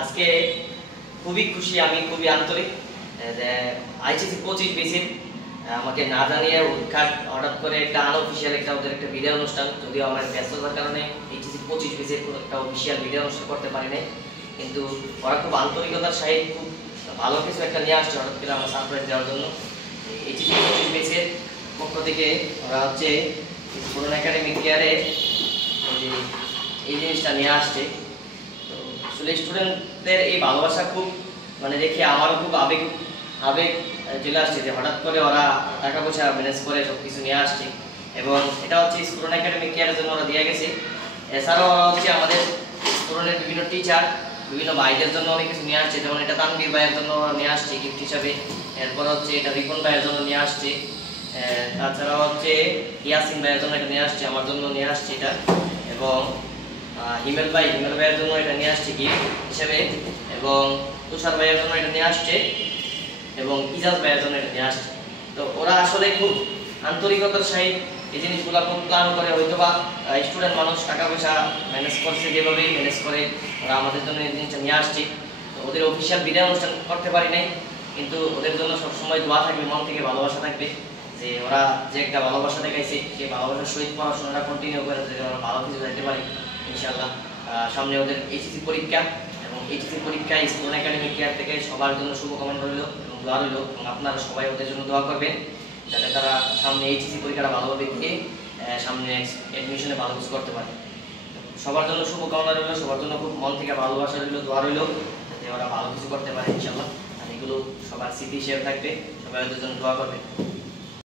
আজকে খুবই খুশি, আমি খুবই আন্তরিক যে আইসিসি 25 বেসিন আমাকে না জানিয়ে হঠাৎ করে একটা আনঅফিসিয়াল ওদের একটা ভিডিও অনুষ্ঠান, যদিও আমার ব্যস্ততার কারণে এইচএসি 25 বেসের কোনো একটা অফিসিয়াল ভিডিও অনুষ্ঠান করতে পারি নাই, কিন্তু ওরা খুব আন্তরিকতার সহিত খুব ভালো কিছু একটা নিয়ে আসছে হঠাৎ করে আমার সারপ্রাইজ দেওয়ার জন্য। এইচএসি 25 বেসের পক্ষ থেকে ওরা হচ্ছে স্টুডেন্ট একাডেমিক কেয়ারে এই জিনিসটা নিয়ে আসছে। তো আসলে স্টুডেন্টদের এই ভালোবাসা খুব দেখে আমারও খুব আবেগ চলে আসছে যে হঠাৎ করে ওরা টাকা পয়সা ম্যানেজ করে সব কিছু নিয়ে আসছে, এবং এটা হচ্ছে স্টুডেন্ট একাডেমিক কেয়ারের জন্য ওরা দিয়ে গেছে। এছাড়াও ওরা হচ্ছে আমাদের স্টুডেন্টের বিভিন্ন টিচার, বিভিন্ন ভাইদের জন্য অনেক কিছু নিয়ে আসছে, যেমন এটা তানভীর ভাইয়ের জন্য ওরা নিয়ে আসছে গিফট হিসাবে। এরপর হচ্ছে এটা রিপন ভাইয়ের জন্য নিয়ে আসছে, তাছাড়াও হচ্ছে ইয়াসিন ভাইয়ের জন্য এটা নিয়ে আসছে, আমার জন্য নিয়ে আসছে এটা, এবং হিমেল ভাইয়ের জন্য এটা নিয়ে আসছে গিফট হিসাবে, এবং তুষার ভাইয়ের জন্য এটা নিয়ে আসছে, এবং ইজাজ ভাইয়ের জন্য এটা নিয়ে আসছে। তো ওরা আসলে খুব আন্তরিকতার সহিত এই জিনিসগুলো খুব প্ল্যান করে, হয়তো বা স্টুডেন্ট মানুষ টাকা পয়সা ম্যানেজ করছে যেভাবেই ম্যানেজ করে ওরা আমাদের জন্য এই জিনিসটা নিয়ে আসছে। তো ওদের অফিসিয়াল বিদায় অনুষ্ঠান করতে পারি নাই, কিন্তু ওদের জন্য সবসময় দোয়া থাকবে, মন থেকে ভালোবাসা থাকবে যে ওরা যে একটা ভালোবাসা দেখাইছে সেই ভালোবাসার সহিত পড়াশোনাটা কন্টিনিউ করে যাতে ওরা ভালো কিছু যেতে পারে ইনশাআল্লাহ। সামনে ওদের এইচএসসি পরীক্ষা, এবং এইচএসসি পরীক্ষায় স্টুডেন্ট একাডেমিক কেয়ার থেকে সবার জন্য শুভকামনা রইল এবং দোয়া রইল, এবং আপনারা সবাই ওদের জন্য দোয়া করবেন যাতে তারা সামনে এইচএসসি পরীক্ষাটা ভালোভাবে দিয়ে সামনে অ্যাডমিশনে ভালো কিছু করতে পারে। সবার জন্য শুভকামনা রইল, সবার জন্য খুব মন থেকে ভালোবাসা রইল, দোয়া রইল যাতে ওরা ভালো কিছু করতে পারে ইনশাআল্লাহ। আর এগুলো সবার স্মৃতি হিসেবে থাকবে, সবাই ওদের জন্য দোয়া করবে।